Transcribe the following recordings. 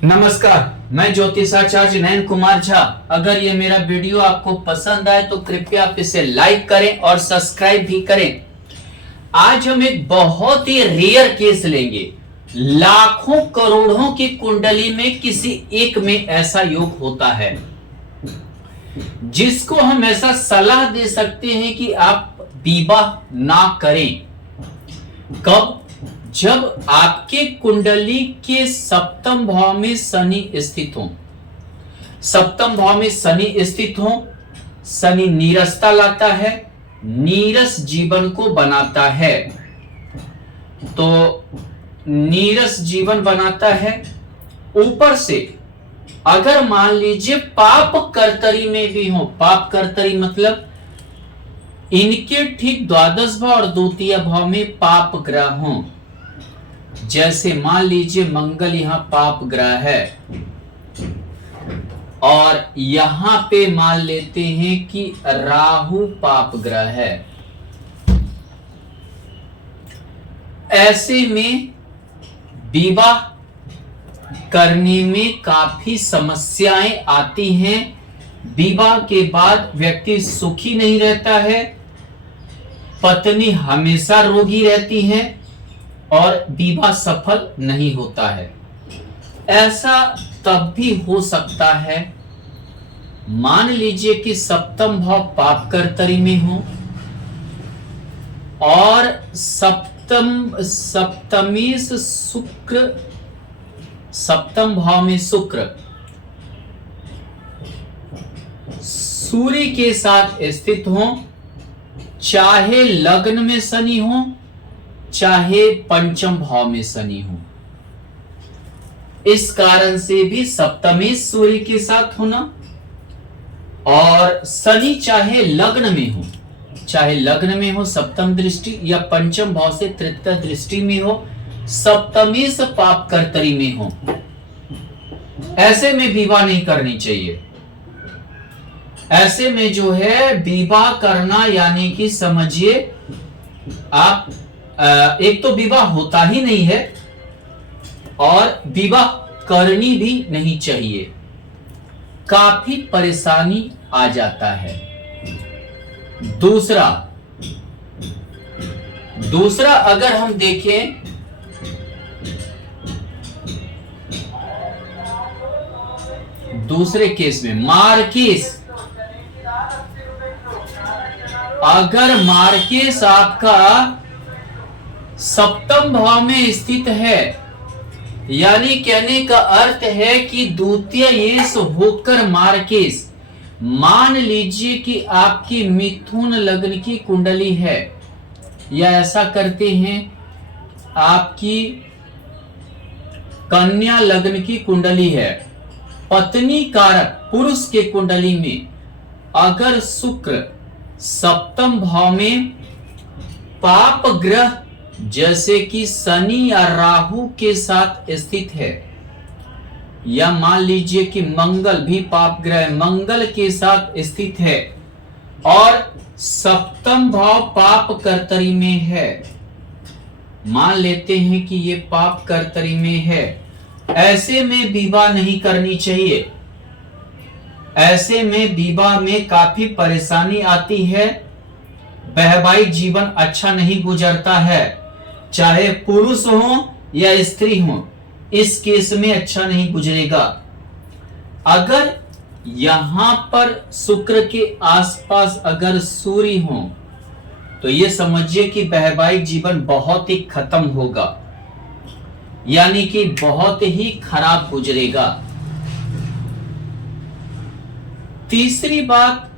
नमस्कार, मैं ज्योतिषाचार्य नयन कुमार झा। अगर ये मेरा वीडियो आपको पसंद आए तो कृपया आप इसे लाइक करें और सब्सक्राइब भी करें। आज हम एक बहुत ही रेयर केस लेंगे। लाखों करोड़ों की कुंडली में किसी एक में ऐसा योग होता है जिसको हम ऐसा सलाह दे सकते हैं कि आप विवाह ना करें। कब? जब आपके कुंडली के सप्तम भाव में शनि स्थित हो। सप्तम भाव में शनि स्थित हो, शनि नीरसता लाता है, नीरस जीवन को बनाता है। तो नीरस जीवन बनाता है। ऊपर से अगर मान लीजिए पाप कर्तरी में भी हो, पाप कर्तरी मतलब इनके ठीक द्वादश भाव और द्वितीय भाव में पाप ग्रह हो। जैसे मान लीजिए मंगल यहां पाप ग्रह है और यहां पे मान लेते हैं कि राहु पाप ग्रह है। ऐसे में विवाह करने में काफी समस्याएं आती हैं। विवाह के बाद व्यक्ति सुखी नहीं रहता है, पत्नी हमेशा रोगी रहती है और विवाह सफल नहीं होता है। ऐसा तब भी हो सकता है, मान लीजिए कि सप्तम भाव पाप कर्तरी में हो और सप्तमेश शुक्र, सप्तम भाव में शुक्र सूर्य के साथ स्थित हो, चाहे लग्न में शनि हो चाहे पंचम भाव में शनि हो। इस कारण से भी सप्तमेश सूर्य के साथ होना और शनि चाहे लग्न में हो, चाहे लग्न में हो सप्तम दृष्टि या पंचम भाव से तृतीय दृष्टि में हो, सप्तमेश पाप कर्तरी में हो, ऐसे में विवाह नहीं करनी चाहिए। ऐसे में जो है विवाह करना यानी कि समझिए आप एक तो विवाह होता ही नहीं है और विवाह करनी भी नहीं चाहिए। काफी परेशानी आ जाता है। दूसरा अगर हम देखें दूसरे केस में मार्केस, अगर मार्केस आपका सप्तम भाव में स्थित है, यानी कहने का अर्थ है कि द्वितीय येष होकर मार्केस, मान लीजिए कि आपकी मिथुन लग्न की कुंडली है या ऐसा करते हैं आपकी कन्या लग्न की कुंडली है, पत्नी कारक पुरुष के कुंडली में अगर शुक्र सप्तम भाव में पाप ग्रह जैसे कि शनि या राहु के साथ स्थित है, या मान लीजिए कि मंगल भी पाप ग्रह मंगल के साथ स्थित है और सप्तम भाव पाप कर्तरी में है, मान लेते हैं कि ये पाप कर्तरी में है, ऐसे में विवाह नहीं करनी चाहिए। ऐसे में विवाह में काफी परेशानी आती है, वैवाहिक जीवन अच्छा नहीं गुजरता है, चाहे पुरुष हो या स्त्री हो, इस केस में अच्छा नहीं गुजरेगा। अगर यहां पर शुक्र के आसपास अगर सूर्य हो तो ये समझिए कि वैवाहिक जीवन बहुत ही खत्म होगा, यानी कि बहुत ही खराब गुजरेगा। तीसरी बात,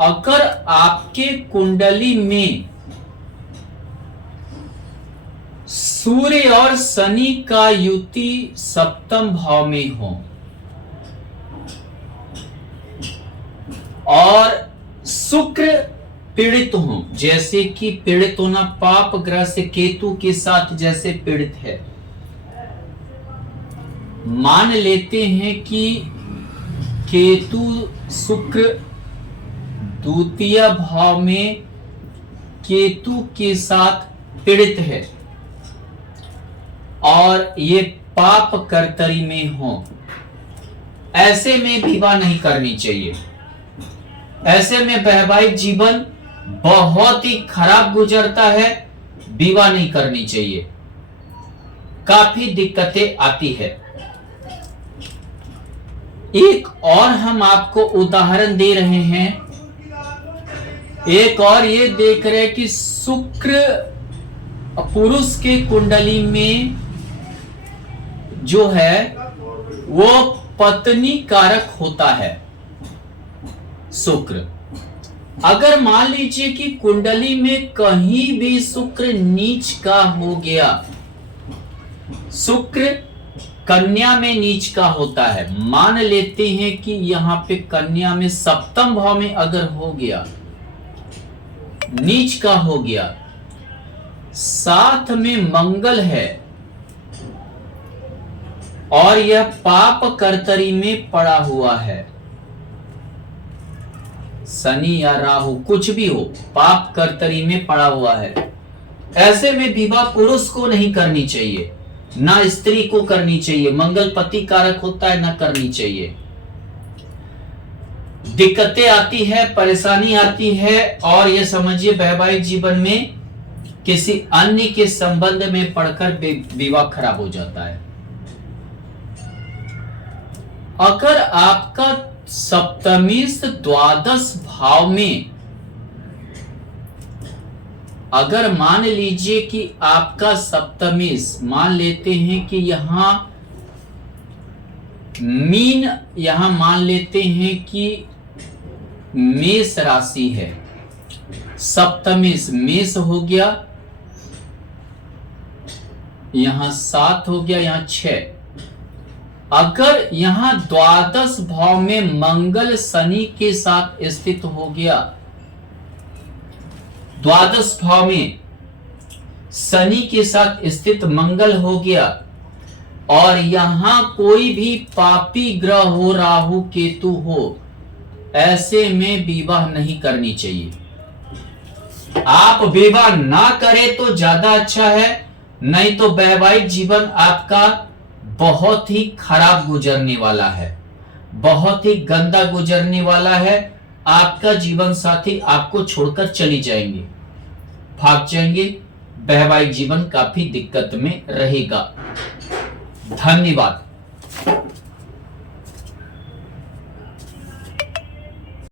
अगर आपके कुंडली में सूर्य और शनि का युति सप्तम भाव में हो और शुक्र पीड़ित हो, जैसे कि पीड़ित होना पाप ग्रह से केतु के साथ जैसे पीड़ित है, मान लेते हैं कि केतु शुक्र द्वितीय भाव में केतु के साथ पीड़ित है और ये पाप कर्तरी में हो, ऐसे में विवाह नहीं करनी चाहिए। ऐसे में वैवाहिक जीवन बहुत ही खराब गुजरता है, विवाह नहीं करनी चाहिए, काफी दिक्कतें आती है। एक और हम आपको उदाहरण दे रहे हैं, एक और ये देख रहे हैं कि शुक्र पुरुष के कुंडली में जो है वो पत्नी कारक होता है। शुक्र, अगर मान लीजिए कि कुंडली में कहीं भी शुक्र नीच का हो गया, शुक्र कन्या में नीच का होता है, मान लेते हैं कि यहां पे कन्या में सप्तम भाव में अगर हो गया, नीच का हो गया, साथ में मंगल है और यह पाप कर्तरी में पड़ा हुआ है, शनि या राहु कुछ भी हो, पाप कर्तरी में पड़ा हुआ है, ऐसे में विवाह पुरुष को नहीं करनी चाहिए, ना स्त्री को करनी चाहिए। मंगल पति कारक होता है, ना करनी चाहिए। दिक्कतें आती है, परेशानी आती है, और ये समझिए वैवाहिक जीवन में किसी अन्य के संबंध में पड़कर विवाह खराब हो जाता है। अगर आपका सप्तमी से द्वादश भाव में, अगर मान लीजिए कि आपका सप्तमी, मान लेते हैं कि यहां मीन, यहां मान लेते हैं कि मेष राशि है, सप्तमी मेष हो गया, यहां 7 हो गया, यहां 6। अगर यहां द्वादश भाव में मंगल शनि के साथ स्थित हो गया, द्वादश भाव में शनि के साथ स्थित मंगल हो गया, और यहां कोई भी पापी ग्रह हो, राहु केतु हो, ऐसे में विवाह नहीं करनी चाहिए। आप विवाह ना करें तो ज्यादा अच्छा है, नहीं तो वैवाहिक जीवन आपका बहुत ही खराब गुजरने वाला है, बहुत ही गंदा गुजरने वाला है। आपका जीवन साथी आपको छोड़कर चली जाएंगे, भाग जाएंगे, वैवाहिक जीवन काफी दिक्कत में रहेगा। धन्यवाद।